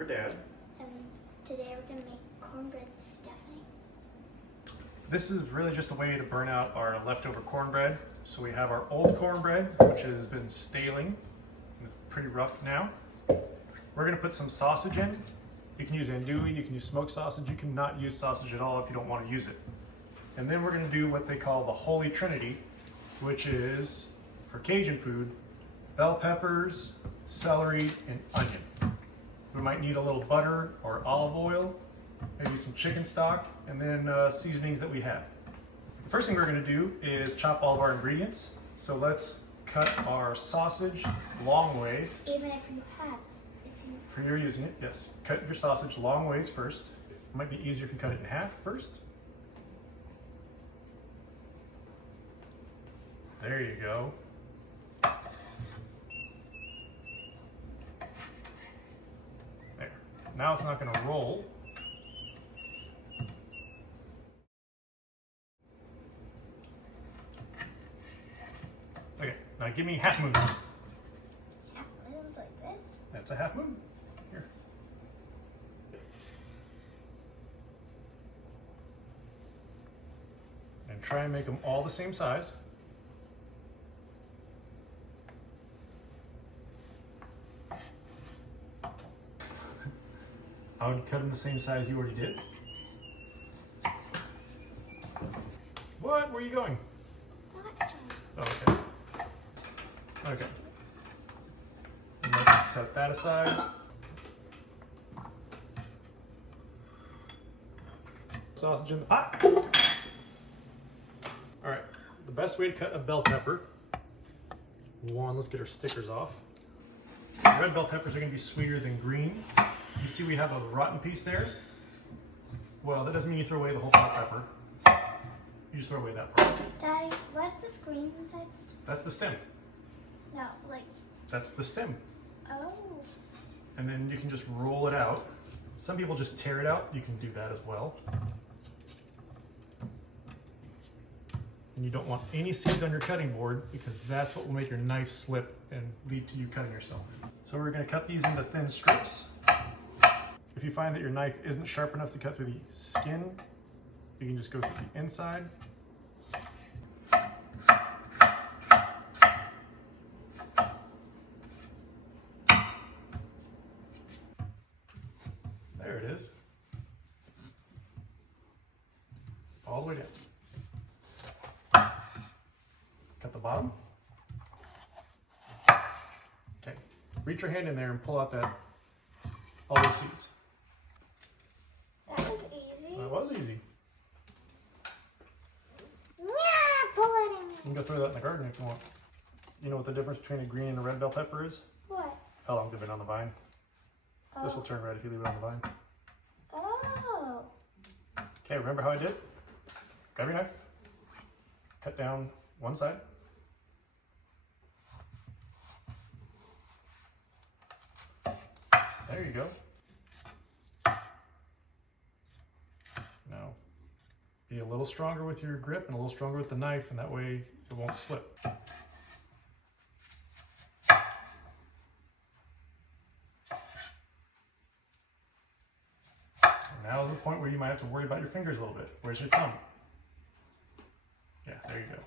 her dad. And today we're going to make cornbread stuffing. This is really just a way to burn out our leftover cornbread. So we have our old cornbread, which has been staling, pretty rough now. We're going to put some sausage in. You can use andouille, you can use smoked sausage, you cannot use sausage at all if you don't want to use it. And then we're going to do what they call the Holy Trinity, which is, for Cajun food, bell peppers, celery, and onion. We might need a little butter or olive oil, maybe some chicken stock, and then seasonings that we have. The first thing we're going to do is chop all of our ingredients. So let's cut our sausage long ways. Even if you have. For you're using it, yes. Cut your sausage long ways first. It might be easier if you cut it in half first. There you go. There. Now it's not going to roll. Okay, now give me half moon. Half moons like this? That's a half moon. Here. And try and make them all the same size. I would cut them the same size you already did. What? Where are you going? Watching. Oh, okay. Okay. And let's set that aside. Sausage in the pot. All right, the best way to cut a bell pepper. One, let's get our stickers off. Red bell peppers are gonna be sweeter than green. You see we have a rotten piece there? Well, that doesn't mean you throw away the whole bell pepper. You just throw away that part. Daddy, what's this green inside? That's the stem. No, like. That's the stem. Oh. And then you can just roll it out. Some people just tear it out. You can do that as well. And you don't want any seeds on your cutting board because that's what will make your knife slip and lead to you cutting yourself. So we're going to cut these into thin strips. If you find that your knife isn't sharp enough to cut through the skin, you can just go through the inside. There it is. All the way down. Cut the bottom. Okay. Reach your hand in there and pull out all those seeds. That was easy. That was easy. Yeah, pull it in. You can go throw that in the garden if you want. You know what the difference between a green and a red bell pepper is? What? How long they've been on the vine. Oh. This will turn red if you leave it on the vine. Oh. Okay, remember how I did? Grab your knife, cut down one side. There you go. Now, be a little stronger with your grip and a little stronger with the knife, and that way it won't slip. Now is the point where you might have to worry about your fingers a little bit. Where's your thumb? Yeah, there you go.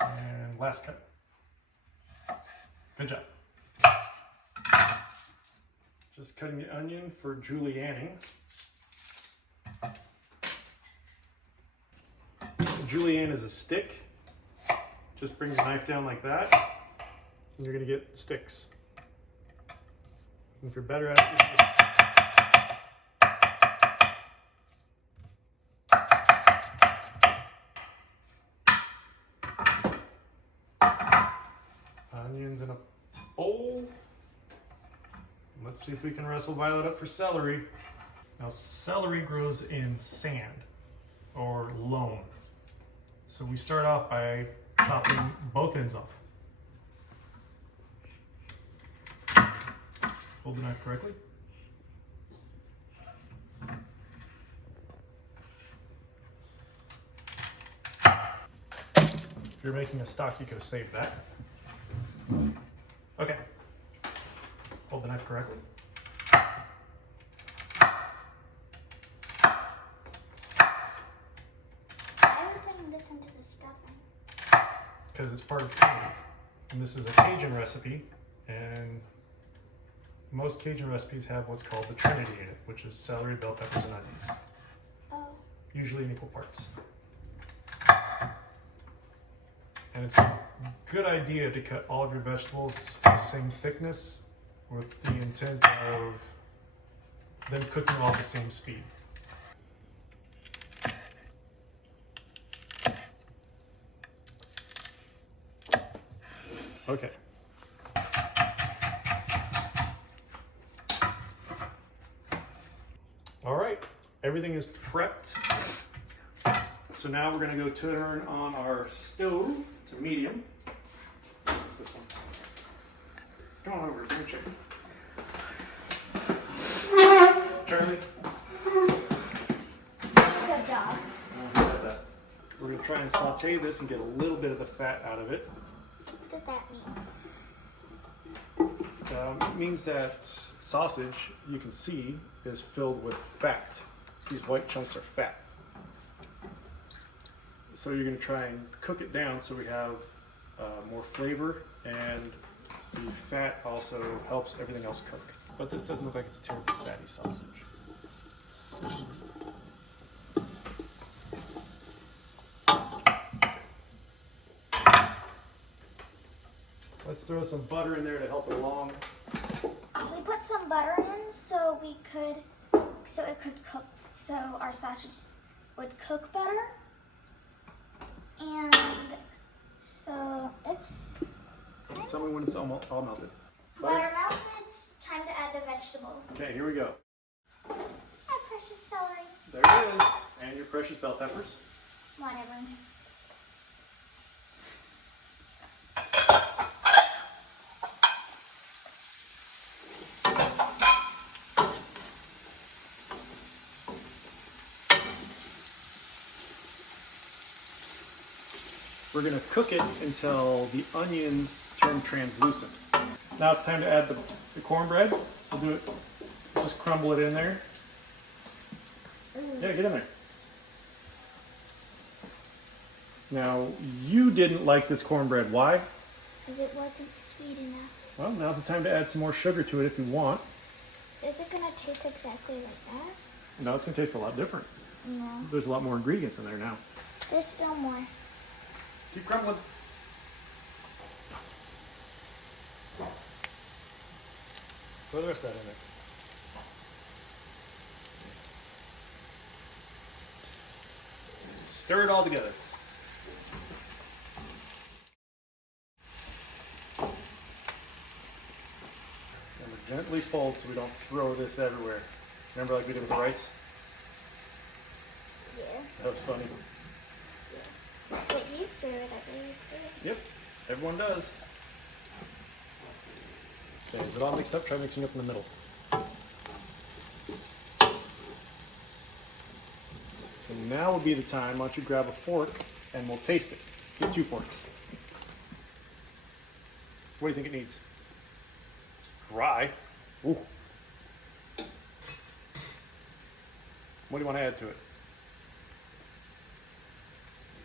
And last cut. Good job. Just cutting the onion for julienning. Julienne is a stick. Just bring your knife down like that, and you're gonna get sticks. And if you're better at it, you can onions in a bowl. Let's see if we can wrestle Violet up for celery. Now, celery grows in sand or loam. So we start off by chopping both ends off. Hold the knife correctly. you're making a stock, you could have saved that. Okay. Hold the knife correctly. Why are we putting this into the stuffing? Because it's part of Trinity. And this is a Cajun recipe, and most Cajun recipes have what's called the Trinity in it, which is celery, bell peppers, and onions. Oh. Usually in equal parts. And it's a good idea to cut all of your vegetables to the same thickness with the intent of them cooking all at the same speed. Okay. All right, everything is prepped. So now we're gonna go turn on our stove to medium. What's this one? Come on over, give me a chicken. Charlie? Good dog. We're gonna try and saute this and get a little bit of the fat out of it. What does that mean? It means that sausage, you can see, is filled with fat. These white chunks are fat. So you're going to try and cook it down so we have more flavor, and the fat also helps everything else cook. But this doesn't look like it's a terribly fatty sausage. Let's throw some butter in there to help it along. We put some butter in so it could cook, so our sausage would cook better. And so it's Tell me when it's all melted. butter melted. It's time to add the vegetables. Okay, here we go. My precious celery. There it is. And your precious bell peppers. Whatever. We're going to cook it until the onions turn translucent. Now it's time to add the cornbread. We'll do it, just crumble it in there. Yeah, get in there. Now, you didn't like this cornbread. Why? Because it wasn't sweet enough. Well, now's the time to add some more sugar to it if you want. Is it going to taste exactly like that? No, it's going to taste a lot different. No. There's a lot more ingredients in there now. There's still more. Keep crumbling. Throw the rest of that in there. Stir it all together. And we gently fold so we don't throw this everywhere. Remember like we did with the rice? Yeah. That was funny. But you threw it everywhere too. Yep, everyone does. Okay, is it all mixed up? Try mixing it up in the middle. So now would be the time, why don't you grab a fork and we'll taste it. Get 2 forks. What do you think it needs? Dry. Ooh. What do you want to add to it?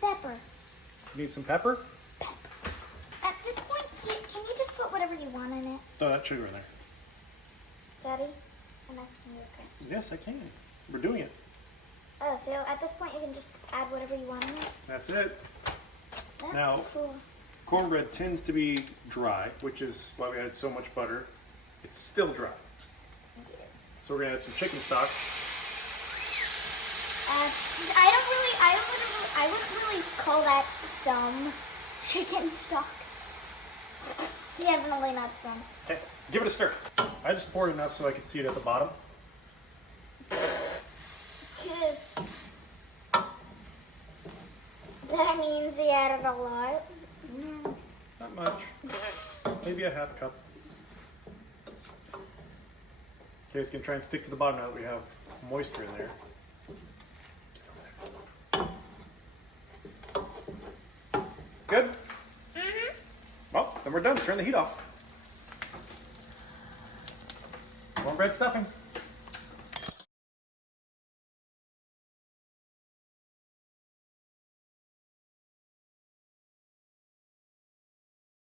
Pepper. You need some pepper? At this point, can you just put whatever you want in it? Throw that sugar in there. Daddy, I'm asking you a question. Yes, I can. We're doing it. Oh, so at this point you can just add whatever you want in it? That's it. That's Now- cool. Cornbread tends to be dry, which is why we added so much butter. It's still dry. So we're gonna add some chicken stock. I wouldn't really call that some chicken stock. It's definitely not some. Okay, give it a stir. I just poured enough so I could see it at the bottom. That means he added a lot. No, not much. Maybe a half cup. Okay, it's gonna try and stick to the bottom now that we have moisture in there. Good? Mm-hmm. Well, then we're done. Turn the heat off. Cornbread stuffing.